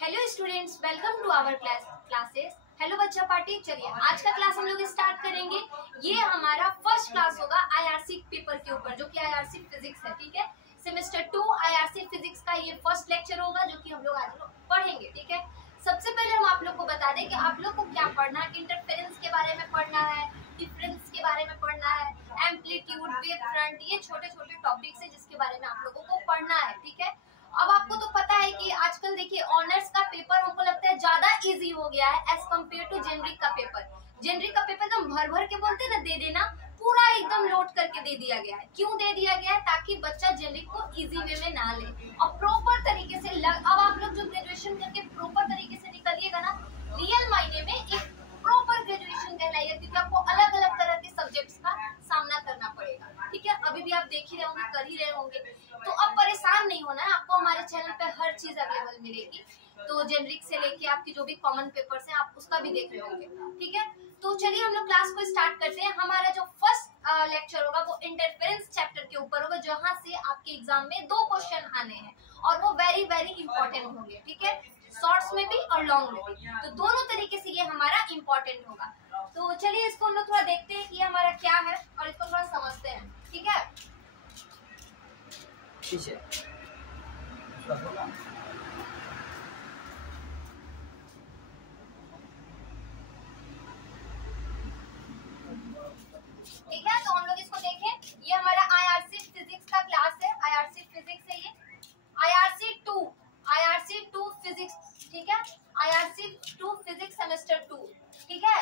Hello students, welcome to our classes. Hello बच्चा party. चलिए आज का क्लास हम लोग स्टार्ट करेंगे। ये हमारा फर्स्ट क्लास होगा आईआरसी पेपर के ऊपर, जो कि आईआरसी फिजिक्स है। ठीक है, सेमेस्टर 2 आईआरसी फिजिक्स का ये फर्स्ट लेक्चर होगा, जो कि हम लोग आज पढ़ेंगे। ठीक है, सबसे पहले हम आप लोग को बता दें कि आप लोग को क्या पढ़ना है। इंटरफेरेंस के बारे में पढ़ना है, डिफरेंस के बारे में पढ़ना है, एम्पलीट्यूड, वेव फ्रंट, ये छोटे छोटे टॉपिक्स है जिसके बारे में आप लोगों को पढ़ना है। ठीक है, अब आपको तो पता है कि आजकल देखिए ऑनर्स का पेपर हमको लगता है ज्यादा इजी हो गया है एज कम्पेयर टू जेनरिक का पेपर। जेनरिक का पेपर एकदम भर भर के बोलते ना दे देना, पूरा एकदम लोड करके दे दिया गया है। क्यों दे दिया गया है? ताकि बच्चा जेनरिक को इजी वे में ना ले और प्रॉपर तरीके से अब आप लोग जो ग्रेजुएशन करके प्रॉपर तरीके से निकलिएगा ना, रियल मायने में एक प्रॉपर ग्रेजुएशन कहलाएगा, क्योंकि आपको अलग अलग तरह के सब्जेक्ट्स का सामना करना पड़ेगा। ठीक है, अभी भी आप देख ही रहे होंगे, कर ही रहे होंगे, तो अब परेशान नहीं होना है। आपको हमारे चैनल पे हर चीज अवेलेबल मिलेगी। तो जेनरिक से लेके आपकी जो भी कॉमन पेपर्स हैं आप उसका भी देख रहे होंगे। ठीक है, तो चलिए हम लोग क्लास को स्टार्ट करते हैं। हमारा जो फर्स्ट लेक्चर होगा वो इंटरफेरेंस चैप्टर के ऊपर होगा, जहाँ से आपके एग्जाम में 2 क्वेश्चन आने हैं और वो वेरी वेरी इंपॉर्टेंट होंगे। ठीक है, शॉर्ट्स में भी और लॉन्ग में भी, तो दोनों तरीके से ये हमारा इम्पोर्टेंट होगा। तो चलिए इसको हम लोग थोड़ा देखते हैं कि ये हमारा क्या है और इसको थोड़ा समझते हैं। ठीक है, ठीक है, ठीक है, तो हम लोग इसको देखें। ये हमारा आईआरसी फिजिक्स का क्लास है। आईआरसी फिजिक्स है ये, आईआरसी 2 फिजिक्स। ठीक है, आईआरसी 2 फिजिक्स सेमेस्टर 2। ठीक है,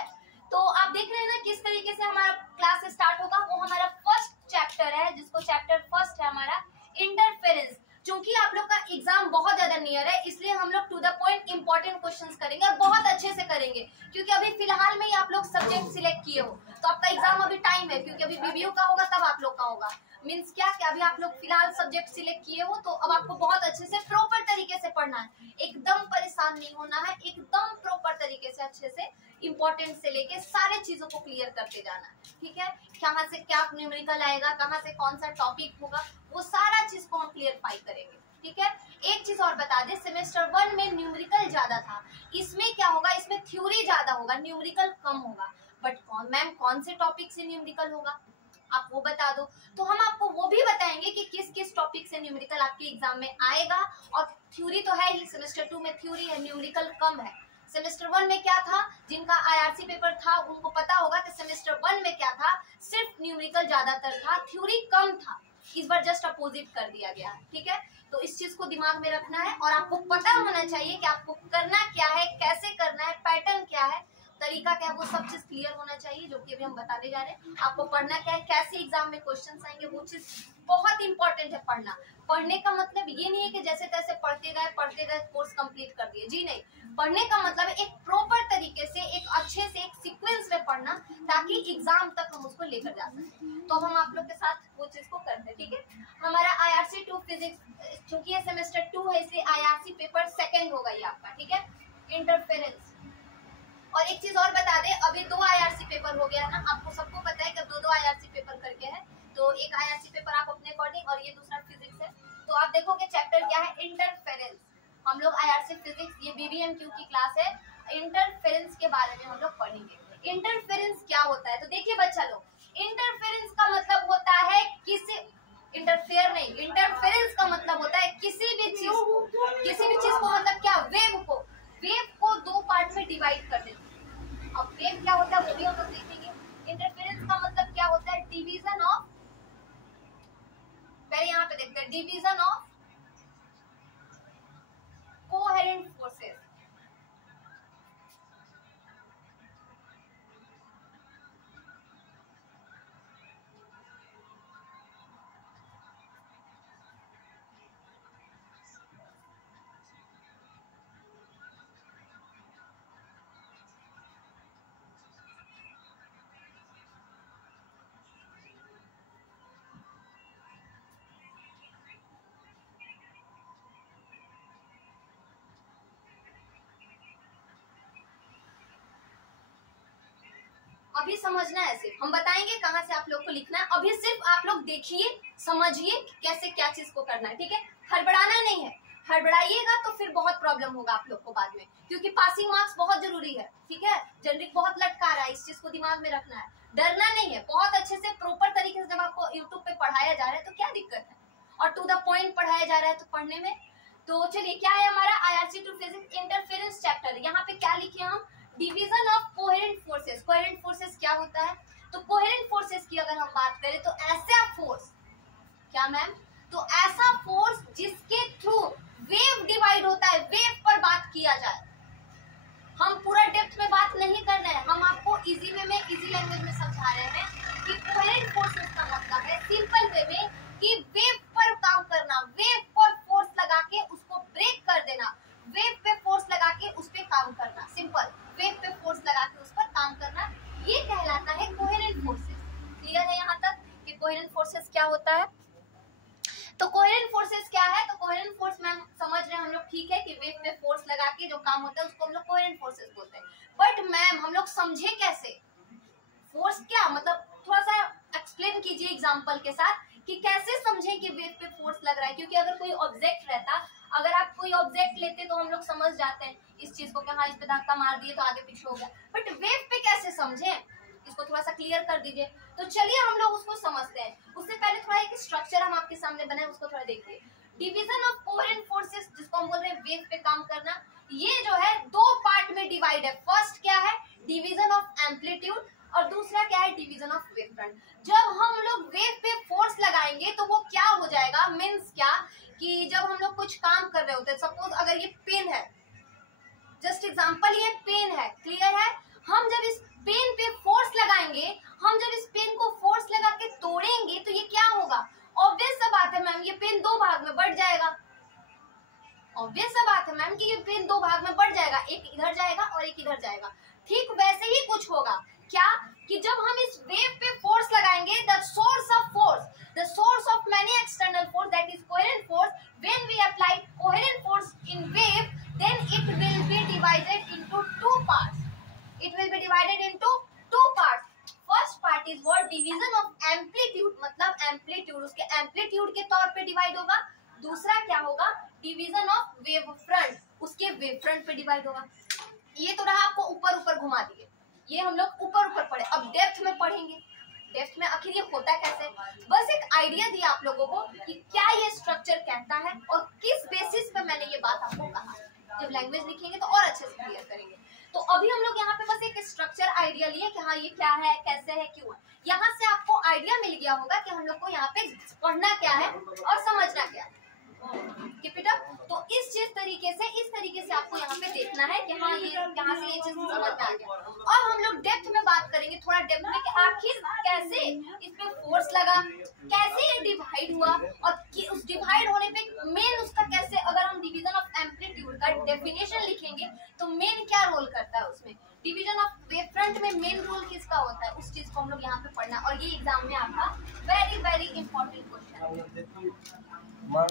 तो आप देख रहे हैं ना किस तरीके से हमारा क्लास स्टार्ट होगा। वो हमारा फर्स्ट चैप्टर है, जिसको चैप्टर फर्स्ट है हमारा इंटरफेरेंस। क्योंकि आप लोग का एग्जाम बहुत ज्यादा नियर है, इसलिए हम लोग to the point important questions करेंगे और बहुत अच्छे से करेंगे। क्योंकि अभी फिलहाल में ही आप लोग सब्जेक्ट सिलेक्ट किए हो, तो आपका एग्जाम अभी टाइम है, क्योंकि अभी बीबीयू का होगा तब आप लोग का होगा। मीन्स क्या कि अभी आप लोग फिलहाल सब्जेक्ट सिलेक्ट किए हो, तो अब आपको बहुत अच्छे से प्रॉपर तरीके से पढ़ना है। एकदम परेशान नहीं होना है, एकदम प्रॉपर तरीके से अच्छे से इंपॉर्टेंट से लेके सारे चीजों को क्लियर करते जाना है। ठीक है, कहाँ से क्या न्यूमेरिकल आएगा, कहाँ से कौन सा टॉपिक होगा, वो सारा चीज को हम क्लियरफाई करेंगे। ठीक है, एक चीज और बता दे, सेमेस्टर 1 में न्यूमेरिकल ज्यादा था, इसमें क्या होगा, इसमें थ्योरी ज्यादा होगा, न्यूमेरिकल कम होगा। बट मैम कौन से टॉपिक से न्यूमेरिकल होगा, आप वो बता दो। तो हम आपको वो भी बताएंगे कि किस किस टॉपिक से न्यूमेरिकल आपके एग्जाम में आएगा। और थ्योरी तो है ही, सेमेस्टर 2 में थ्योरी है, न्यूमेरिकल कम है। सेमेस्टर 1 में क्या था, जिनका आईआरसी पेपर था उनको पता होगा कि सेमेस्टर 1 में क्या था, सिर्फ न्यूमेरिकल ज्यादातर था, थ्योरी कम था। इस बार जस्ट अपोजिट कर दिया गया है। ठीक है, तो इस चीज को दिमाग में रखना है और आपको पता होना चाहिए कि आपको करना क्या है, कैसे करना है, पैटर्न क्या है, तरीका क्या है, वो सब चीज क्लियर होना चाहिए, जो कि अभी हम बताने जा रहे हैं। आपको पढ़ना क्या है, कैसे एग्जाम में क्वेश्चंस आएंगे, वो चीज बहुत इंपॉर्टेंट है। पढ़ना, पढ़ने का मतलब ये नहीं है कि जैसे तैसे पढ़ते गए कोर्स कंप्लीट कर दिए, जी नहीं। पढ़ने का मतलब एक प्रॉपर तरीके से, एक अच्छे से, एक सीक्वेंस में पढ़ना, ताकि एग्जाम तक हम उसको लेकर जा सकें। तो हम आप लोग के साथ वो चीज को करते हैं। ठीक है, हमारा आईआरसी 2 फिजिक्स, क्योंकि ये सेमेस्टर 2 है इसलिए आईआरसी पेपर सेकेंड होगा ये आपका। ठीक है, इंटरफेरेंस। और एक चीज और बता दे, अभी 2 आईआरसी पेपर हो गया है ना, आपको सबको पता है कि 2 आईआरसी पेपर करके है। तो एक आईआरसी पेपर आप अपने अकॉर्डिंग, और ये दूसरा फिजिक्स है। तो आप देखोगे चैप्टर क्या है, इंटरफेरेंस। हम लोग आईआरसी फिजिक्स, ये बीबीएमक्यू की क्लास है, इंटरफेरेंस के बारे में हम लोग पढ़ेंगे। इंटरफेरेंस क्या होता है, तो देखिए बच्चा लोग, इंटरफेरेंस का मतलब होता है किसी, इंटरफेयर नहीं, इंटरफेरेंस का मतलब होता है किसी भी चीज को मतलब क्या, वेव को 2 पार्ट में डिवाइड कर देते हैं। अब वेव क्या होता है वो भी हम लोग देखेंगे। इंटरफेरेंस का मतलब क्या होता है, डिवीजन ऑफ, पहले यहाँ पे देखते हैं, डिवीजन ऑफ कोहेरेंट फोर्सेस। अभी समझना है, सिर्फ हम बताएंगे कहाँ से आप लोग को लिखना है। अभी सिर्फ आप लोग देखिए, समझिए कैसे क्या चीज को करना है। ठीक है, हड़बड़ाना नहीं है। हड़बड़ाइएगा तो फिर बहुत प्रॉब्लम होगा आप लोग को बाद में, क्योंकि पासिंग मार्क्स बहुत जरूरी है, ठीक है। जनरिक बहुत लटका रहा है, इस चीज को दिमाग में रखना है, डरना नहीं है। बहुत अच्छे से प्रॉपर तरीके से जब आपको यूट्यूब पे पढ़ाया जा रहा है तो क्या दिक्कत है, और टू द पॉइंट पढ़ाया जा रहा है तो पढ़ने में। तो चलिए क्या है हमारा IRC to physics interference chapter. यहाँ पे क्या लिखे हम, division of coherent forces. Coherent forces क्या होता है, तो कोहेरेंट फोर्सेस की अगर हम बात करें तो ऐसा फोर्स, क्या मैम, तो ऐसा फोर्स जिसके थ्रू वेव डिवाइड होता है, वेव पर बात किया जाए। हम पूरा डेप्थ में बात नहीं कर रहे हैं, हम आपको इजी वे में, इजी लैंग्वेज में समझा रहे हैं कि कोहेरेंट फोर्सेस का मतलब है सिंपल वे में कि वेव पर काम करना, वेव पर फोर्स लगा के उसको ब्रेक कर देना, वेव पे फोर्स लगा के उस पे काम करना, सिंपल, वेव पे फोर्स लगा के उस पर काम करना, ये कहलाता है कोहेरेंट फोर्सेस। क्लियर है यहाँ तक कि कोहेरेंट फोर्सेस क्या होता है। तो कोहेरेंट फोर्सेस क्या है, तो कोहेरेंट फोर्स मैम समझ रहे हैं हम लोग, ठीक है, कि वेव पे फोर्स लगा के जो काम होता है उसको हम लोग कोहेरेंट फोर्सेस बोलते हैं। बट मैम हम लोग समझे कैसे फोर्स क्या मतलब, थोड़ा सा एक्सप्लेन कीजिए एग्जांपल के साथ कि कैसे समझें कि वेव पे फोर्स लग रहा है। क्योंकि अगर कोई ऑब्जेक्ट रहता, अगर आप कोई ऑब्जेक्ट लेते तो हम लोग समझ जाते हैं इस चीज को कि हाँ इस पे धक्का मार दिए तो आगे पीछे हो गया, बट वेव पे कैसे समझें, इसको थोड़ा सा क्लियर कर दीजिए। तो चलिए हम लोग उसको समझते हैं। उससे पहले थोड़ा एक स्ट्रक्चर हम आपके सामने बनाए, उसको थोड़ा देखिए। डिवीजन ऑफ कोहेरेंट फोर्सेस, जिसको हम बोल रहे हैं वेव पे काम करना, ये जो है दो पार्ट में डिवाइड है। फर्स्ट क्या है, डिवीजन ऑफ एम्पलीट्यूड, और दूसरा क्या है, डिवीजन ऑफ वेव फ्रंट। जब हम लोग वेव पे फोर्स लगाएंगे तो वो क्या हो जाएगा, मीन्स क्या कि जब हम लोग कुछ काम कर रहे होते हैं, सपोज अगर ये पेन है, जस्ट एग्जांपल, ये पेन है, क्लियर है, हम जब इस पेन पे फोर्स लगाएंगे, हम जब इस पेन को फोर्स लगा के तोड़ेंगे तो ये क्या होगा, ऑब्वियस सा बात है मैम, ये पेन दो भाग में बढ़ जाएगा। ऑब्वियस सा बात है मैम कि ये पेन दो भाग में बढ़ जाएगा, एक इधर जाएगा और एक इधर जाएगा। ठीक वैसे ही कुछ होगा, क्या कि जब हम इस वेव पे फोर्स लगाएंगे, the source of force, the source of many external force, that is coherent force, when we apply coherent force in wave, then it will be divided into two parts. It will be divided into two parts. First part is what, division of amplitude, मतलब amplitude उसके amplitude के तौर पे divide होगा। दूसरा क्या होगा, division of wave front, उसके वेव फ्रंट पे डिवाइड होगा। ये तो रहा आपको ऊपर ऊपर घुमा दिए, ये हम लोग ऊपर ऊपर पढ़े। अब डेप्थ में पढ़ेंगे, डेप्थ में आखिर ये होता कैसे, बस एक आइडिया दिया आप लोगों को कि क्या ये स्ट्रक्चर कहता है और किस बेसिस पे मैंने ये बात आपको कहा। जब लैंग्वेज लिखेंगे तो और अच्छे से क्लियर करेंगे। तो अभी हम लोग यहाँ पे बस एक स्ट्रक्चर आइडिया लिए कि हाँ ये क्या है, कैसे है, क्यों है। यहाँ से आपको आइडिया मिल गया होगा कि हम लोग को यहाँ पे पढ़ना क्या है और समझना क्या है। Keep it up। तो इस तरीके से आपको यहाँ पे देखना है कि हाँ ये यहाँ से ये चीज समझ में आ गया। और हम लोग डेप्थ में बात करेंगे, थोड़ा डेप्थ में कि आखिर कैसे इस पे फोर्स लगा, कैसे ये डिवाइड हुआ, और उस डिवाइड होने पे मेन उसका कैसे, अगर हम डिवीजन ऑफ एम्पलीट्यूड का डेफिनेशन लिखेंगे तो मेन क्या रोल करता है उसमें, डिवीजन ऑफ वेव फ्रंट में मेन रोल किसका होता है, उस चीज को हम लोग यहाँ पे पढ़ना। और ये एग्जाम में आपका वेरी इंपॉर्टेंट क्वेश्चन,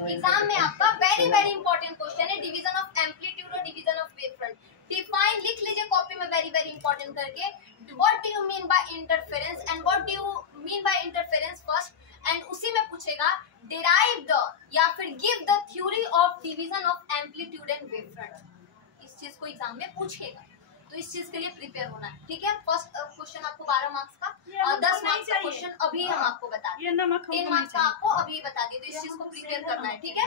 एग्जाम में आपका वेरी इंपॉर्टेंट क्वेश्चन है, डिवीजन ऑफ एम्पलीट्यूड और division of wave front. Define लिख लीजिए कॉपी में वेरी इंपॉर्टेंट करके, what do you mean by interference and what do you mean by interference first, and उसी में पूछेगा डिराइव द या फिर give the theory of division of amplitude and wave front. इस चीज को एग्जाम में पूछेगा, तो इस चीज के लिए प्रिपेयर होना है, ठीक है। फर्स्ट क्वेश्चन आपको 12 मार्क्स का और 10 मार्क्स का क्वेश्चन अभी हम आपको बता दें, 10 मार्क्स का आपको अभी बता दिए, तो इस चीज को प्रिपेयर करना है, ठीक है।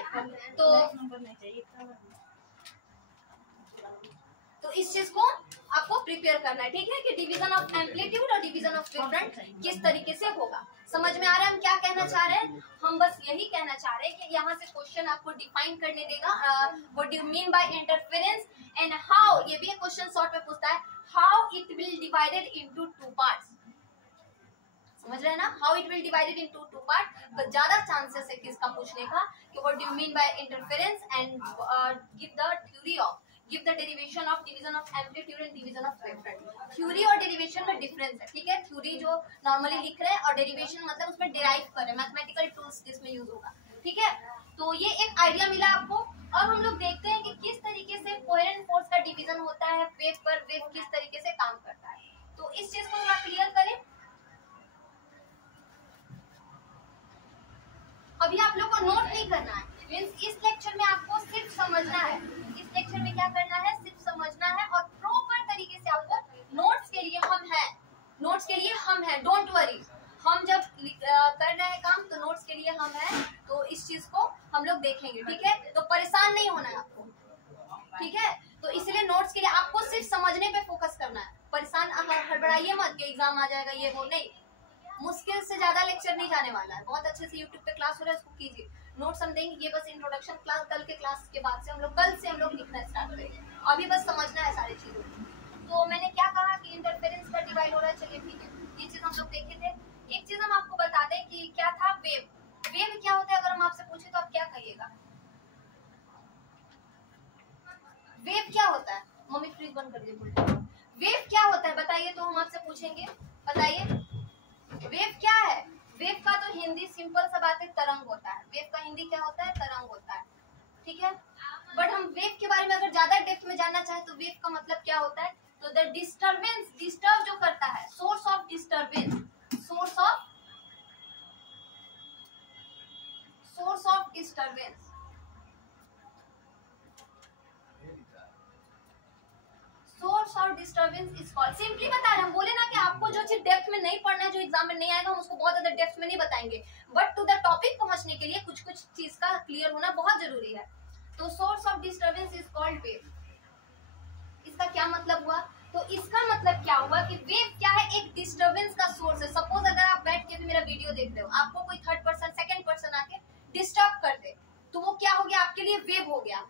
तो इस चीज को आपको प्रिपेयर करना है, ठीक है, कि डिवीजन ऑफ एम्पलीट्यूड और डिवीजन ऑफ वेव फ्रंट किस तरीके से होगा। समझ में आ रहा है हम क्या कहना चाह रहे हैं, हम बस यही कहना चाह रहे हैं कि यहाँ से क्वेश्चन आपको डिफाइन करने देगा, what do you mean by interference and how, ये भी एक क्वेश्चन शॉर्ट में पूछता है, how it will divided into two parts. समझ रहे हैं ना, how it will divided into two part. तो ज्यादा चांसेस है किसका पूछने का, कि what do you mean by interference and give the theory of, give the derivation of division of amplitude and division of wave front. Theory और derivation में difference है, ठीक है। थ्योरी जो नॉर्मली लिख रहे हैं और डेरिवेशन मतलब उसमें डिराइव कर रहे हैं, मैथमेटिकल टूल्स जिसमें यूज होगा, ठीक है। तो ये एक आइडिया मिला आपको। और हम लोग देखते हैं कि किस तरीके से कोहेरेंट फोर्स का डिवीजन होता है वेव पर, वेव किस तरीके से काम करता है। तो इस चीज को थोड़ा क्लियर करें। अभी आप लोग को नोट नहीं करना है, मीन्स इस लेक्चर में आपको सिर्फ समझना है, इस लेक्चर में क्या करना है, सिर्फ समझना है और प्रॉपर तरीके से आपको नोट्स के लिए हम हैं, नोट्स के लिए हम हैं, डोंट वरी। हम जब कर रहे हैं काम तो नोट्स के लिए हम हैं, तो इस चीज को हम लोग देखेंगे, ठीक है। तो परेशान नहीं होना है आपको, ठीक है। तो इसलिए नोट्स के लिए आपको सिर्फ समझने पे फोकस करना है, परेशान हड़बड़ाइए मत कि एग्जाम आ जाएगा ये वो, नहीं। मुश्किल से ज्यादा लेक्चर नहीं जाने वाला है, बहुत अच्छे से यूट्यूब पे क्लास हो रहा है, उसको कीजिए। नोट्स हम देंगे, ये बस इंट्रोडक्शन क्लास, कल के क्लास के बाद से हम लोग लिखना स्टार्ट करेंगे, अभी बस समझना है सारी चीजों को। तो मैंने क्या कहा कि इंटरफेरेंस का डिवाइड हो रहा है, चलिए ठीक है, ये चीज हम लोग देखे थे। एक चीज हम आपको बता दें कि क्या था वेव। वेव क्या होता है, अगर हम आपसे पूछे तो आप क्या कहिएगा? वेव क्या होता है? मम्मी फ्रिज बंद कर दीजिए। वेव क्या होता है बताइए, तो हम आपसे पूछेंगे, बताइए वेव क्या है। वेव का तो हिंदी सिंपल सा बात है, तरंग होता है। वेव का हिंदी क्या होता है? तरंग होता है, ठीक है। बट हम वेव के बारे में अगर ज्यादा डेप्थ में जानना चाहें तो वेव का मतलब क्या होता है, तो द डिस्टर्बेंस, डिस्टर्ब जो करता है, source of disturbance, source of disturbance, source of disturbance is called. Simply बता रहे, हम बोले ना कि आपको जो चीज डेप्थ में नहीं पढ़ना है, जो एग्जाम में नहीं आएगा, हम उसको बहुत ज्यादा डेप्थ में नहीं बताएंगे, बट टू द टॉपिक पहुंचने के लिए कुछ कुछ चीज का क्लियर होना बहुत जरूरी है। तो source of disturbance is called wave. इसका क्या मतलब हुआ? तो इसका मतलब क्या हुआ कि वेव क्या है, एक डिस्टर्बेंस का सोर्स है। सपोज अगर आप बैठ के भी मेरा वीडियो देख रहे हो, आपको कोई थर्ड पर्सन, सेकंड पर्सन आके डिस्टर्ब कर दे, तो वो क्या हो गया आपके लिए? वेव हो गया।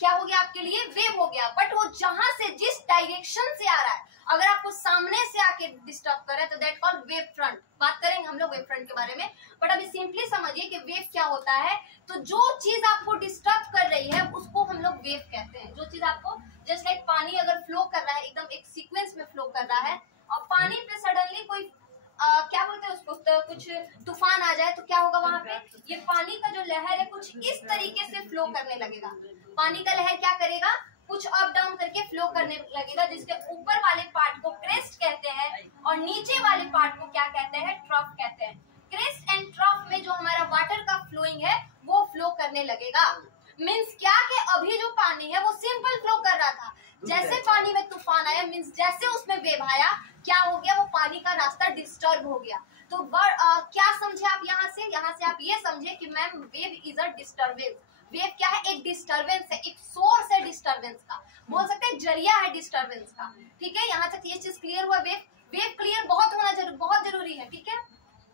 क्या हो गया आपके लिए? वेव हो गया। बट वो जहां से, जिस डायरेक्शन से आ रहा है, अगर आपको सामने से आके डिस्टर्ब करे तो दैट कॉल्ड वेव फ्रंट। बात करेंगे हम लोग वेव फ्रंट के बारे में, बट अभी सिंपली समझिए कि वेव क्या होता है। तो जो चीज आपको डिस्टर्ब कर रही है उसको हम लोग वेव कहते हैं। जो चीज आपको, जस्ट लाइक पानी अगर फ्लो कर रहा है, एकदम एक सीक्वेंस में फ्लो कर रहा है, और पानी पे सडनली कोई क्या बोलते हैं उसको, तो कुछ तूफान आ जाए तो क्या होगा वहां पे? ये पानी का जो लहर है कुछ इस तरीके से फ्लो करने लगेगा। पानी का लहर क्या करेगा? कुछ अप डाउन करके फ्लो करने लगेगा, जिसके ऊपर वाले पार्ट को क्रेस्ट कहते हैं और नीचे वाले पार्ट को क्या कहते हैं? ट्रफ कहते हैं। क्रेस्ट एंड ट्रफ में जो हमारा वाटर का फ्लोइंग है वो फ्लो करने लगेगा। मीन्स क्या कि अभी जो पानी है वो सिंपल फ्लो कर रहा था, जैसे पानी में तूफान आया, मीन्स जैसे उसमें वेव आया, क्या हो गया? वो पानी का रास्ता डिस्टर्ब हो गया। तो क्या समझे आप यहाँ से आप ये समझे कि ma'am wave is a disturbance. Wave क्या है? एक डिस्टर्बेंस है, एक सोर्स है डिस्टर्बेंस का, बोल सकते हैं जरिया है डिस्टर्बेंस का, ठीक है। यहाँ तक ये चीज क्लियर हुआ। वेव क्लियर बहुत होना बहुत जरूरी है, ठीक है।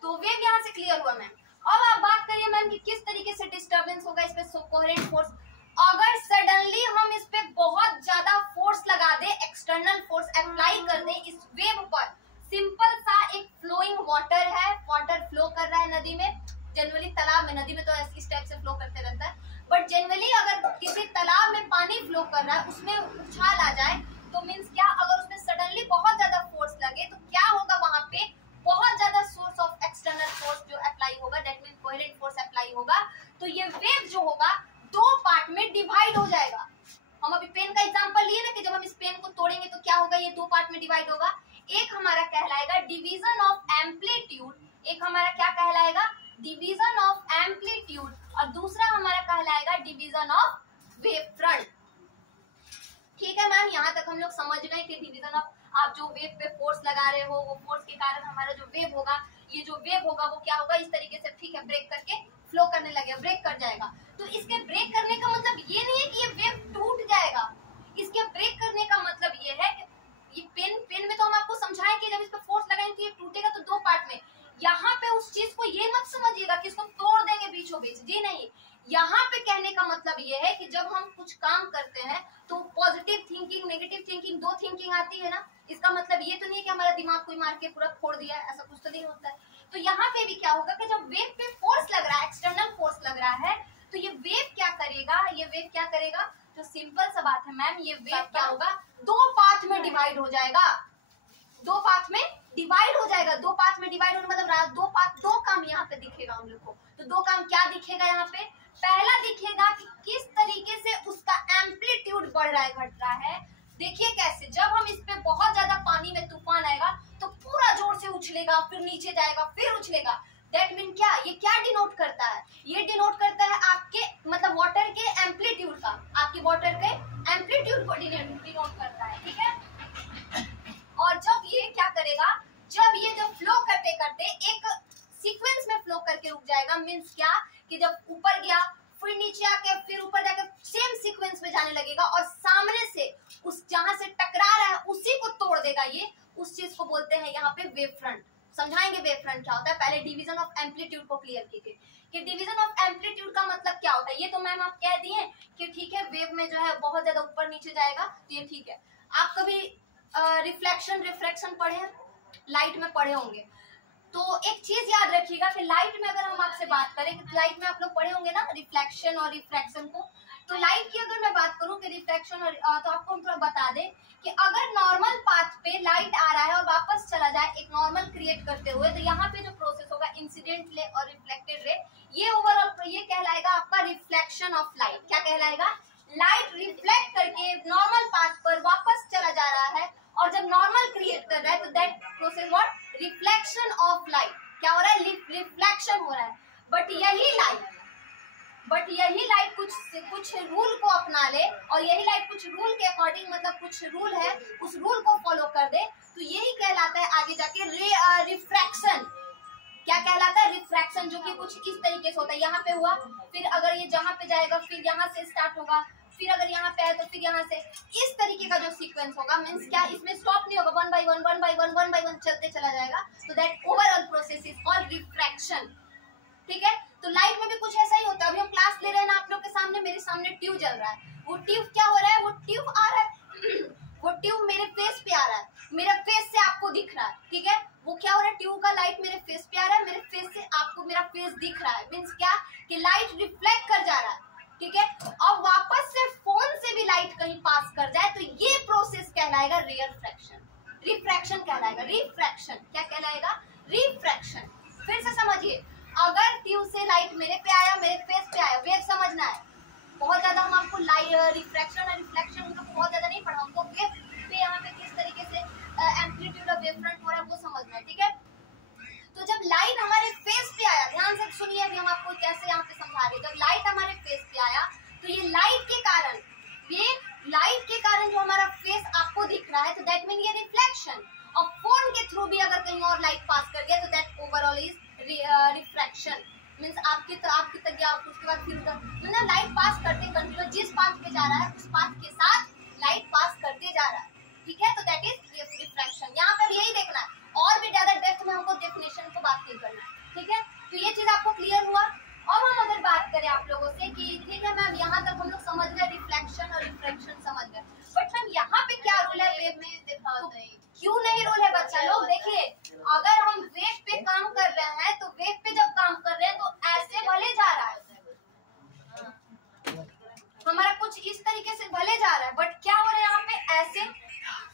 तो वेव यहाँ से क्लियर हुआ मैम। अब आप बात करिए मैम कि किस तरीके से डिस्टर्बेंस होगा इस पे कोहेरेंट फोर्स। अगर सडनली हम इस पे बहुत ज्यादा फोर्स लगा दे, एक्सटर्नल फोर्स अप्लाई कर दे इस वेव पर, सिंपल सा एक फ्लोइंग वाटर है, वाटर फ्लो कर रहा है नदी में, जनरली तालाब में, नदी में तो इस टाइप से फ्लो करते रहता है, बट जनरली अगर किसी तालाब में पानी फ्लो कर रहा है, उसमें उछाल आ जाए, तो मीन्स क्या, अगर उसमें सडनली बहुत ज्यादा फोर्स लगे तो क्या होगा? वहां पे बहुत ज्यादा सोर्स ऑफ एक्सटर्नल फोर्स जो अप्लाई होगा, that means coherent force apply होगा। तो ये वेव जो होगा दो पार्ट में डिवाइड हो जाएगा। हम अभी पेन का एग्जांपल लिए ना कि जब हम इस पेन को तोड़ेंगे तो क्या होगा? ये दो पार्ट में डिवाइड होगा। एक हमारा कहलाएगा डिवीजन ऑफ एम्पलीट्यूड, एक हमारा क्या कहलाएगा? डिवीजन ऑफ एम्पलीट्यूड, और दूसरा हमारा कहलाएगा डिवीजन ऑफ वेव फ्रंट। ठीक है मैम, यहाँ तक हम लोग समझ गए कि डिवीजन ऑफ, आप जो वेव पे फोर्स लगा रहे हो, वो फोर्स के कारण हमारा जो वेव होगा, ये जो वेव होगा वो क्या होगा? इस तरीके से, ठीक है, ब्रेक करके फ्लो करने लगेगा, ब्रेक कर जाएगा। तो इसके ब्रेक करने का मतलब ये नहीं है कि ये वेव टूट जाएगा। इसके ब्रेक करने का मतलब ये है कि ये पेन में तो हम आपको समझाएं कि जब इस पे फोर्स लगाएंगे तो ये टूटेगा, तो दो पार्ट में। यहाँ पे उस चीज को ये मत समझिएगा कि इसको तोड़ देंगे बीचों बीच, जी नहीं। यहाँ पे कहने का मतलब ये है कि जब हम कुछ काम करते हैं तो पॉजिटिव थिंकिंग, नेगेटिव थिंकिंग, दो थिंकिंग आती है ना। इसका मतलब ये तो नहीं कि हमारा दिमाग कोई मार के पूरा फोड़ दिया है, ऐसा कुछ तो नहीं होता है। तो यहाँ पे भी क्या होगा कि जब वेव पे फोर्स लग रहा है, एक्सटर्नल फोर्स लग रहा है, तो ये वेव क्या करेगा? ये वेव क्या करेगा? तो सिंपल सा बात है मैम, ये वेव क्या होगा? दो पाथ में डिवाइड हो जाएगा, दो पाथ में डिवाइड हो जाएगा। दो पाथ में डिवाइड होने मतलब दो पाथ, दो काम यहाँ पे दिखेगा हम लोग को। तो दो काम क्या दिखेगा यहाँ पे? पहला दिखेगा कि किस तरीके से उसका एम्पलीट्यूड बढ़ रहा है, घट रहा है। देखिए कैसे, जब हम इस पे बहुत ज्यादा पानी में तूफान आएगा तो पूरा जोर से उछलेगा, फिर नीचे जाएगा, फिर उछलेगा। दैट मीन क्या, ये क्या डिनोट करता है, ये डिनोट करता है आपके मतलब वाटर के एम्पलीट्यूड का, आपके वाटर के एम्पलीट्यूड को डिनोट करता है, ठीक है। और जब ये क्या करेगा, जब ये जो फ्लो करते करते एक सीक्वेंस में फ्लो करके रुक जाएगा, मींस क्या कि जब ऊपर गया फिर नीचे आके फिर ऊपर जाकर सेम सीक्वेंस में जाने लगेगा और सामने से उस जहां से टकरा रहा है उसी को तोड़ देगा, ये उस चीज को बोलते हैं यहाँ पे वेव फ्रंट। समझाएंगे वेव फ्रंट क्या होता है, पहले डिवीजन ऑफ एम्पलीट्यूड को क्लियर कीजिए कि डिवीजन ऑफ एम्पलीट्यूड का मतलब क्या होता है। ये तो मैम आप कह दिए कि ठीक है वेव में जो है बहुत ज्यादा ऊपर नीचे जाएगा, तो ये ठीक है। आप कभी रिफ्लेक्शन रिफ्रैक्शन पढ़े हैं, लाइट में पढ़े होंगे, तो एक चीज याद रखिएगा कि लाइट में अगर हम आपसे बात करें कि लाइट में आप लोग पढ़े होंगे ना रिफ्लेक्शन और रिफ्रैक्शन को, तो लाइट की अगर मैं बात करूं कि रिफ्लेक्शन और तो आपको हम थोड़ा बता दें कि अगर नॉर्मल पाथ पे लाइट आ रहा है और वापस चला जाए एक नॉर्मल क्रिएट करते हुए, तो यहाँ पे जो प्रोसेस होगा इंसिडेंट रे और रिफ्लेक्टेड रे, ये ओवरऑल ये कहलाएगा आपका रिफ्लेक्शन ऑफ लाइट। क्या कहलाएगा, लाइट रिफ्लेक्ट करके नॉर्मल पाथ पर वापस चला जा रहा है और जब नॉर्मल क्रिएट कर रहा है तो that process what, reflection of light. क्या हो रहा है, रिफ्लेक्शन हो रहा है। बट यही लाइट कुछ रूल को अपना ले और यही लाइट कुछ रूल के अकॉर्डिंग, मतलब कुछ रूल है उस रूल को फॉलो कर दे, तो यही कहलाता है आगे जाके रिफ्रैक्शन। क्या कहलाता है, रिफ्रैक्शन, जो कि कुछ इस तरीके से होता है। यहाँ पे हुआ, फिर अगर ये जहाँ पे जाएगा फिर यहाँ से स्टार्ट होगा, फिर अगर यहाँ पे आए तो फिर यहाँ से, इस तरीके का जो सीक्वेंस होगा, मींस क्या इसमें स्टॉप नहीं होगा, वन बाय वन चलते चला जाएगा। तो that overall process is called refraction, ठीक है। तो लाइट में भी कुछ ऐसा ही होता है। अभी हम क्लास ले रहे हैं ना आप लोग के सामने, मेरे सामने ट्यूब जल रहा है, वो ट्यूब क्या हो रहा है, वो ट्यूब आ रहा है वो ट्यूब मेरे फेस पे आ रहा है, मेरा फेस से आपको दिख रहा है, ठीक है। वो क्या हो रहा है, ट्यूब का लाइट मेरे फेस पे आ रहा है, मेरे फेस से आपको मेरा फेस दिख रहा है, मींस क्या कि लाइट रिफ्लेक्ट कर जा रहा है, ठीक है। और वापस से फोन से भी लाइट कहीं पास कर जाए तो ये प्रोसेस कहलाएगा रिफ्रैक्शन, रिफ्रैक्शन कहलाएगा। रिफ्रैक्शन क्या कहलाएगा, रिफ्रैक्शन। फिर से समझिए, अगर ट्यूब से लाइट मेरे पे आया, मेरे फेस पे आया, वेव समझना है। बहुत ज्यादा हम आपको रिफ्रैक्शन और रिफ्लेक्शन का बहुत ज्यादा नहीं पढ़ा, हमको वेव पे यहाँ पे किस तरीके से एम्पलीट्यूड और वेव फ्रंट हो रहा है वो समझना है, ठीक है। तो जब लाइट हमारे फेस पे आया, ध्यान से सुनिए, अभी हम आपको कैसे यहाँ पे समझा रहे हैं। जब लाइट हमारे फेस पे आया तो ये लाइट के कारण जो हमारा फेस आपको दिख रहा है, तो दैट मीन ये रिफ्लेक्शन। और फोन के थ्रू भी अगर कहीं और लाइट पास कर गया तो that overall is refraction, means आपकी तक गया, उसके बाद फिर उधर, मतलब लाइट पास करते कंटिन्यू, जिस पाथ पे जा रहा है उस पाथ के साथ लाइट पास करते जा रहा है, ठीक है। तो दैट इज रिफ्रैक्शन। यहाँ पर यही देखना है, और भी ज्यादा डेप्थ में हमको डेफिनेशन को बात नहीं करना है, ठीक है। तो ये चीज आपको क्लियर हुआ। अब हम अगर बात करें आप लोगों से कि ठीक है मैम, यहाँ तक हम लोग समझ गए, रिफ्लेक्शन और रिफ्रैक्शन समझ गए, बट मैम यहाँ पे क्या रूल है वेव में, तो क्यों नहीं रूल है बच्चा लोग। देखिए, अगर हम वेव पे काम कर रहे हैं तो वेव पे जब काम कर रहे हैं तो ऐसे भले जा रहा है हमारा, कुछ इस तरीके से भले जा रहा है, बट क्या हो रहा है यहाँ पे, ऐसे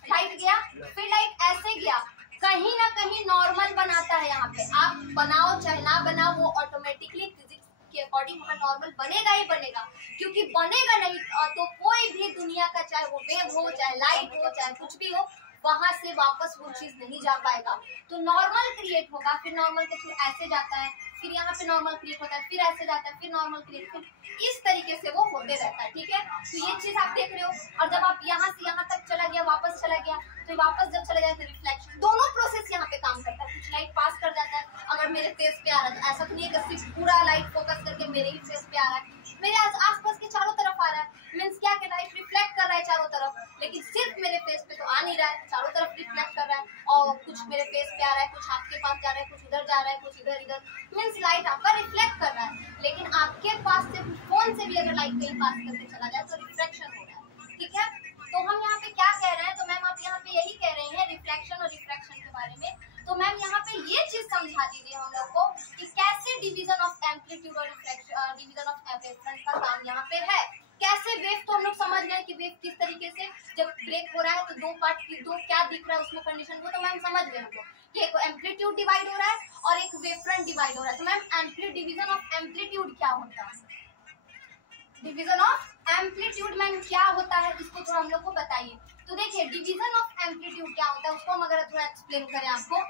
लाइट गया, फिर लाइट ऐसे गया, कहीं ना कहीं नॉर्मल बनाता है। यहाँ पे आप बनाओ चाहे ना बनाओ, वो ऑटोमेटिकली फिजिक्स के अकॉर्डिंग हमें नॉर्मल बनेगा ही बनेगा, क्योंकि बनेगा नहीं तो कोई भी दुनिया का, चाहे वो वेव हो, चाहे लाइट हो, चाहे कुछ भी हो, वहां से वापस वो चीज नहीं जा पाएगा। तो नॉर्मल क्रिएट होगा, फिर नॉर्मल के थ्रू ऐसे जाता है, फिर यहाँ पे नॉर्मल क्रिएट होता है, फिर ऐसे जाता है, फिर नॉर्मल क्रिएट, इस तरीके से वो होते रहता है, ठीक है। तो ये चीज आप देख रहे हो। और जब आप यहाँ से यहाँ तक चला गया, वापस चला गया, तो वापस जब चला गया तो रिफ्लेक्शन, दोनों प्रोसेस यहाँ पे काम करता है। कुछ लाइट पास कर जाता है, अगर मेरे फेस पे आ रहा है तो ऐसा तो नहीं है कि सिर्फ पूरा लाइट फोकस करके मेरे ही फेस पे आ रहा है, मेरे आसपास के चारों तरफ आ रहा है, मींस क्या कि लाइट रिफ्लेक्ट कर रहा है चारों तरफ, लेकिन सिर्फ मेरे फेस पे तो आ नहीं रहा है, चारों तरफ रिफ्लेक्ट कर रहा है। और कुछ मेरे फेस पे आ रहा है, कुछ आपके पास जा रहा है, कुछ उधर जा रहा है, कुछ इधर, मींस लाइट आपका रिफ्लेक्ट कर रहा है। लेकिन आपके पास से फोन से भी अगर लाइट कहीं पास करके चला जाए तो रिफ्लेक्शन हो रहा है, ठीक है। तो हम यहाँ पे क्या कह रहे हैं, तो मैम आप यहाँ पे यही कह रहे हैं रिफ्लेक्शन और रिफ्रैक्शन के बारे में। तो मैम यहाँ पे ये चीज समझा दीजिए हम लोग को कि कैसे डिवीजन ऑफ एम्पलीट्यूड और डिवीजन ऑफ वेवफ्रंट का काम यहाँ पे है। कैसे वेव, तो हम लोग समझ गए कि वेव किस तरीके से जब ब्रेक हो रहा है तो दो पार्ट की, दो क्या दिख रहा है उसमें कंडीशन को, तो मैम समझ गए हम लोग कि एक एम्पलीट्यूड डिवाइड हो रहा है और एक वेवफ्रंट डिवाइड हो रहा है। तो मैम डिवीजन ऑफ एम्पलीट्यूड क्या होता है, डिवीजन ऑफ एम्पलीट्यूड मैम क्या होता है, इसको थोड़ा हम लोग को बताइए। तो देखिए, डिवीजन ऑफ एम्पलीट्यूड क्या होता है उसको हम अगर थोड़ा एक्सप्लेन करें आपको,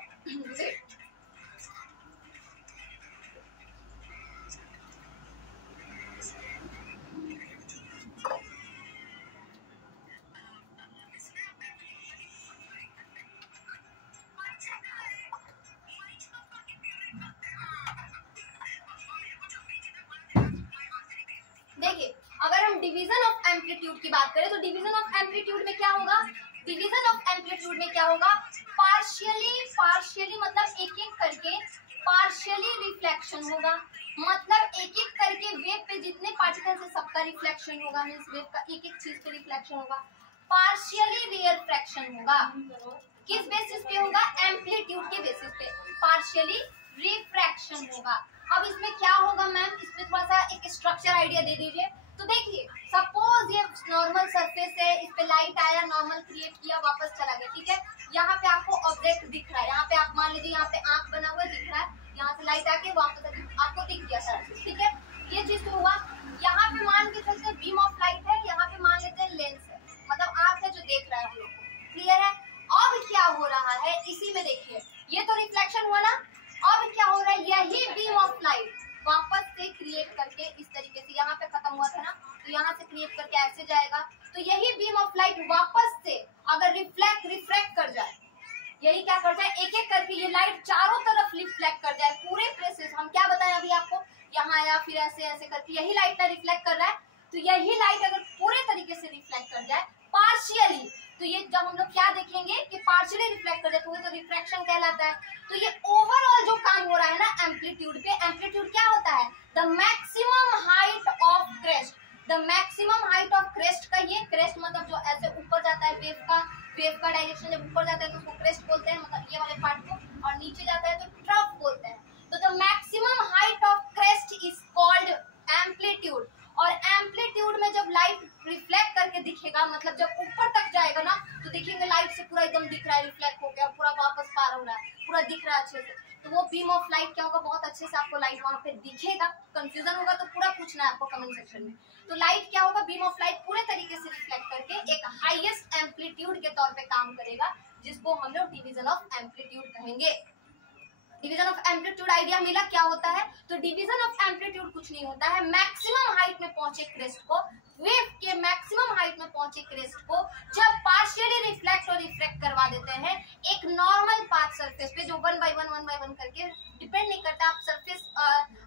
डिवीजन ऑफ एम्पलीट्यूड की बात करें तो डिवीजन ऑफ एम्पलीट्यूड में क्या होगा, डिवीजन ऑफ एम्पलीट्यूड में क्या होगा, पार्शियली मतलब एक एक करके पार्शियली रिफ्लेक्शन होगा, मतलब एक एक करके वेव पे जितने पार्टिकल्स है सबका रिफ्लेक्शन होगा, मींस वेव का एक एक चीज पे रिफ्लेक्शन होगा। पार्शियली रिफ्रैक्शन होगा, किस बेसिस पे होगा, एम्पलीट्यूड के बेसिस पे पार्शियली रिफ्रैक्शन होगा। अब इसमें क्या होगा मैम, इसमें थोड़ा सा एक स्ट्रक्चर आइडिया दे दीजिए। तो देखिए सपोज ये नॉर्मल सरफेस है, इस पे लाइट आया, नॉर्मल क्रिएट किया, वापस चला गया, ठीक है। यहाँ पे आपको ऑब्जेक्ट दिख रहा है, यहाँ पे आप मान लीजिए यहाँ पे आंख बना हुआ दिख रहा है, यहाँ से लाइट आके वापस आपको दिख गया सरफेस, ठीक है। ये चीज तो हुआ। यहाँ पे मान के चलते बीम ऑफ लाइट है, यहाँ पे मान लेते हैं लेंस है, मतलब आंख है जो देख रहा है हम लोग को, क्लियर है। अब क्या हो रहा है इसी में देखिए, ये तो रिफ्लेक्शन हुआ ना, अब क्या हो रहा है, यही बीम ऑफ लाइट वापस से क्रिएट करके इस तरीके से, यहाँ पे खत्म हुआ था ना, तो यहाँ से क्रिएट करके ऐसे जाएगा, तो यही बीम ऑफ लाइट वापस से अगर रिफ्रैक्ट कर जाए, यही क्या कर जाए, एक एक करके ये लाइट चारों तरफ रिफ्लेक्ट कर जाए, पूरे प्लेसेस, हम क्या बताएं अभी आपको, यहाँ आया फिर ऐसे ऐसे करके यही लाइट ना रिफ्लेक्ट कर रहा है, तो यही लाइट अगर पूरे तरीके से रिफ्लेक्ट कर जाए पार्शियली, तो ये जब हम लोग क्या देखेंगे कि पार्शियली रिफ्लेक्ट कर जाए तो वो तो रिफ्रैक्शन कहलाता है। तो ये ओवरऑल जो काम हो रहा है ना एम्पलीट्यूड पे, एम्पलीट्यूड क्या होता है, the maximum height of crest, the maximum height of crest का, ये क्रेस्ट मतलब जो ऐसे ऊपर जाता है वेव का डायरेक्शन जब ऊपर जाता है तो उसको क्रेस्ट बोलते हैं, मतलब ये वाले पार्ट को, और नीचे जाता है तो ट्रफ बोलते हैं। तो the maximum height of crest is called amplitude, और एम्पलीट्यूड में जब लाइट रिफ्लेक्ट करके दिखेगा, मतलब जब ऊपर तक जाएगा ना तो देखेंगे लाइट से पूरा एकदम दिख रहा है, रिफ्लेक्ट हो गया, पूरा वापस पार हो रहा है, पूरा दिख रहा है अच्छे से, तो वो बीम ऑफ लाइट क्या होगा, बहुत अच्छे से आपको लाइट वहां पे दिखेगा। कंफ्यूजन होगा तो पूरा पूछना है आपको कमेंट सेक्शन में। तो लाइट क्या होगा, बीम ऑफ लाइट पूरे तरीके से रिफ्लेक्ट करके एक हाईएस्ट एम्पलीट्यूड के तौर पे काम करेगा, जिसको हम लोग डिवीजन ऑफ एम्पलीट्यूड कहेंगे। डिवीजन ऑफ एम्पलीट्यूड आइडिया मिला क्या होता है, तो डिवीजन ऑफ एम्पलीट्यूड कुछ नहीं होता है, मैक्सिमम हाइट में पहुंचे क्रेस्ट को, वेव के मैक्सिमम हाइट में पहुंचे क्रेस्ट को जब पार्शियली रिफ्लेक्ट और रिफ्रैक्ट करवा देते हैं एक नॉर्मल पाथ सरफेस पे, जो वन बाय वन करके, डिपेंड नहीं करता आप सरफेस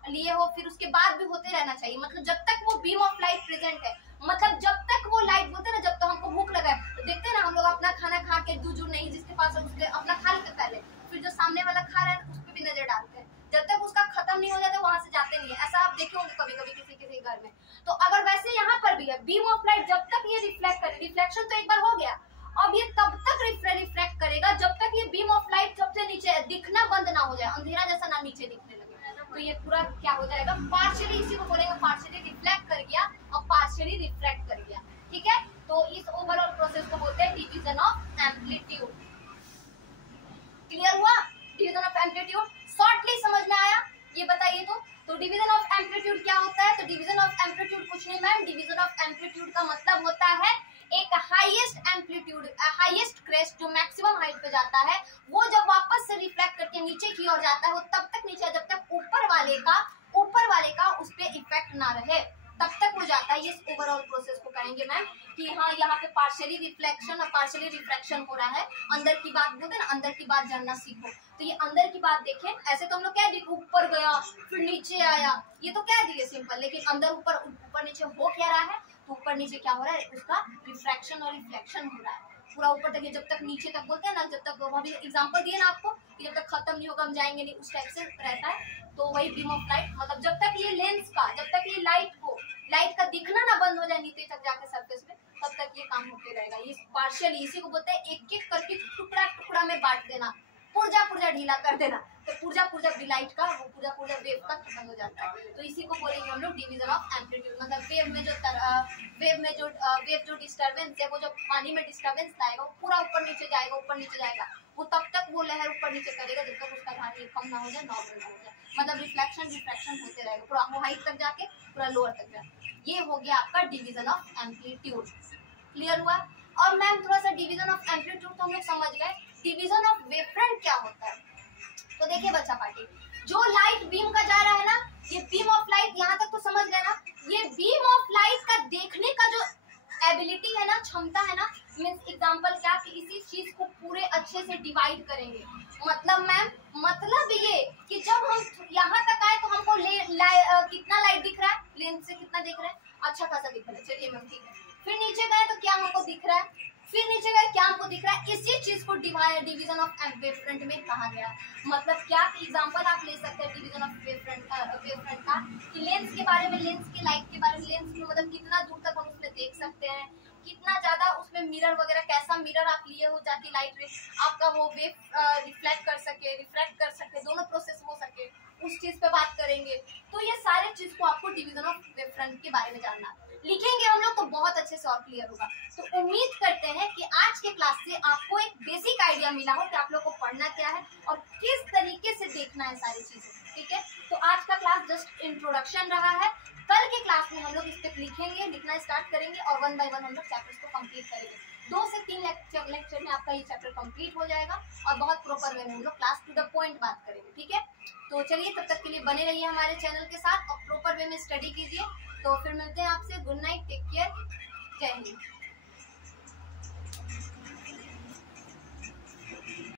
लिए हो, फिर उसके बाद भी होते रहना चाहिए, मतलब जब तक वो बीम ऑफ लाइट प्रेजेंट है, मतलब जब तक वो लाइट बोलते हैं ना, जब तक हमको भूख लगा है तो देखते हैं ना हम लोग अपना खाना खा के दूर नहीं, जिसके पास है उसके अपना खा लेते पहले, फिर जो सामने वाला खा रहा है उस पर भी नजर डालते हैं, जब तक उसका खत्म नहीं हो जाता वहां से जाते नहीं है। ऐसा आप देखे होंगे कभी कभी किसी घर में। तो अगर वैसे यहाँ पर भी है, बीम ऑफ लाइट जब तक ये रिफ्लेक्ट करे, रिफ्लेक्शन तो एक बार हो गया, अब ये तब तक रिफ्रैक्ट करेगा जब तक ये बीम ऑफ लाइट सबसे नीचे दिखना बंद ना हो जाए, अंधेरा जैसा ना नीचे दिखने लगे, तो ये पूरा क्या हो जाएगा, पार्शियली, इसी को बोलेंगे पार्शियली रिफ्लेक्ट कर गया और पार्शियली रिफ्रैक्ट कर गया, ठीक है। तो इस ओवरऑल प्रोसेस को बोलते हैं डिवीजन ऑफ एम्पलीट्यूड। क्लियर हुआ डिवीजन ऑफ एम्पलीट्यूड, शॉर्टली समझ में आया, ये बताइए। तो डिवीजन ऑफ एम्पलीट्यूड क्या होता है, तो डिवीजन ऑफ एम्पलीट्यूड कुछ नहीं मैम, डिवीजन ऑफ एम्पलीट्यूड का मतलब होता है एक हाईएस्ट एम्पलीट्यूड, हाईएस्ट क्रेस्ट जो मैक्सिमम हाइट पे जाता है, वो जब वापस से रिफ्लेक्ट करके नीचे की ओर जाता है, वो तब तक नीचे जब तक ऊपर वाले का उस पे इफेक्ट ना रहे, तब तक वो जाता है। इस ओवरऑल प्रोसेस को कहेंगे मैम कि हाँ यहाँ पे पार्शियली रिफ्लेक्शन और पार्शियली रिफ्रैक्शन हो रहा है। अंदर की बात बोलते हैं ना, अंदर की बात जानना सीखो, तो ये अंदर की बात देखें, ऐसे तो हम लोग क्या दिए, ऊपर गया फिर नीचे आया, ये तो क्या दिए सिंपल, लेकिन अंदर ऊपर नीचे हो क्या रहा है, तो ऊपर नीचे क्या हो रहा है, उसका रिफ्रैक्शन और रिफ्लेक्शन हो रहा है पूरा ऊपर तक, जब तक नीचे तक बोलते हैं ना, जब तक अभी एग्जांपल दिए ना आपको कि जब तक खत्म नहीं होगा हम जाएंगे नहीं, उस टाइप से रहता है। तो वही बीम ऑफ लाइट, मतलब जब तक ये लेंस का, जब तक ये लाइट का दिखना ना बंद हो जाए नीचे तक जाके सरफेस में, तब तक ये काम होते रहेगा। ये पार्शियली, इसी को बोलते हैं एक एक करके टुकड़ा में बांट देना, पुर्जा ढीला कर देना, तो पुर्जा लाइट का, वो पुर्जा वेव का खत्म हो जाता है। तो इसी को बोलेंगे हम लोग डिवीजन ऑफ एम्पलीट्यूड, मतलब वेव जो डिस्टर्बेंस है, वो जो पानी में डिस्टर्बेंस लाएगा वो पूरा ऊपर नीचे जाएगा, वो तब तक वो लहर ऊपर नीचे करेगा जब तक उसका धारी कम ना हो जाए, नॉर्मल ना हो जाए, मतलब रिफ्लेक्शन होते रहेगा पूरा हाइट तक जाके पूरा लोअर तक जाके। ये हो गया आपका डिवीजन ऑफ एम्पलीट्यूड, क्लियर हुआ। और मैम थोड़ा सा डिवीजन ऑफ एम्पलीट्यूड तो हम लोग समझ गए, डिवीजन ऑफ वेवफ्रंट क्या होता है। तो देखिए बच्चा पार्टी, जो लाइट बीम का जा रहा है ना, ये बीम ऑफ लाइट यहाँ तक तो समझ गए ना, ये बीम ऑफ लाइट का देखने का जो एबिलिटी है ना, क्षमता है ना, मीन्स एग्जाम्पल क्या कि इसी चीज को पूरे अच्छे से डिवाइड करेंगे, मतलब मैम मतलब ये कि जब हम यहाँ तक आए तो हमको कितना लाइट दिख रहा है, लेंस से कितना दिख रहा है, अच्छा खासा दिख रहा है, चलिए मैम ठीक है। फिर नीचे गए तो क्या हमको दिख रहा है, फिर नीचे गए क्या हमको दिख रहा है, इसी चीज को डिवीजन ऑफ वेव फ्रंट में कहा गया। मतलब क्या एग्जांपल आप ले सकते हैं डिवीजन ऑफ वेव फ्रंट का, कि लेंस के बारे में, लेंस की लाइट के बारे में, लेंस में मतलब कितना दूर तक हम उसमें देख सकते हैं, कितना ज्यादा उसमें मिरर वगैरह, कैसा मिरर आप लिए हो जाके लाइट रे आपका वो वेव रिफ्लेक्ट कर सके, रिफ्रैक्ट कर सके, दोनों प्रोसेस हो सके, उस चीज पे बात करेंगे। तो ये सारे चीज को आपको डिवीजन ऑफ वेव फ्रंट के बारे में जानना लिखेंगे हम लोग तो बहुत अच्छे से और क्लियर होगा। तो उम्मीद करते हैं कि आज के क्लास से आपको एक बेसिक आइडिया मिला हो कि आप लोग को पढ़ना क्या है और किस तरीके से देखना है सारी चीजें, ठीक है। तो आज का क्लास जस्ट इंट्रोडक्शन रहा है, कल के क्लास में हम लोग इस पे लिखेंगे, लिखना स्टार्ट करेंगे और 1 बाय 1 हम लोग चैप्टर्स को कंप्लीट करेंगे। 2 से 3 लेक्चर में आपका ये चैप्टर कंप्लीट हो जाएगा और बहुत प्रॉपर वे में हम लोग क्लास टू द पॉइंट बात करेंगे, ठीक है। तो चलिए तब तक के लिए बने रहिए हमारे चैनल के साथ और प्रॉपर वे में स्टडी कीजिए। तो फिर मिलते हैं आपसे, गुड नाइट, टेक केयर, जय हिंद।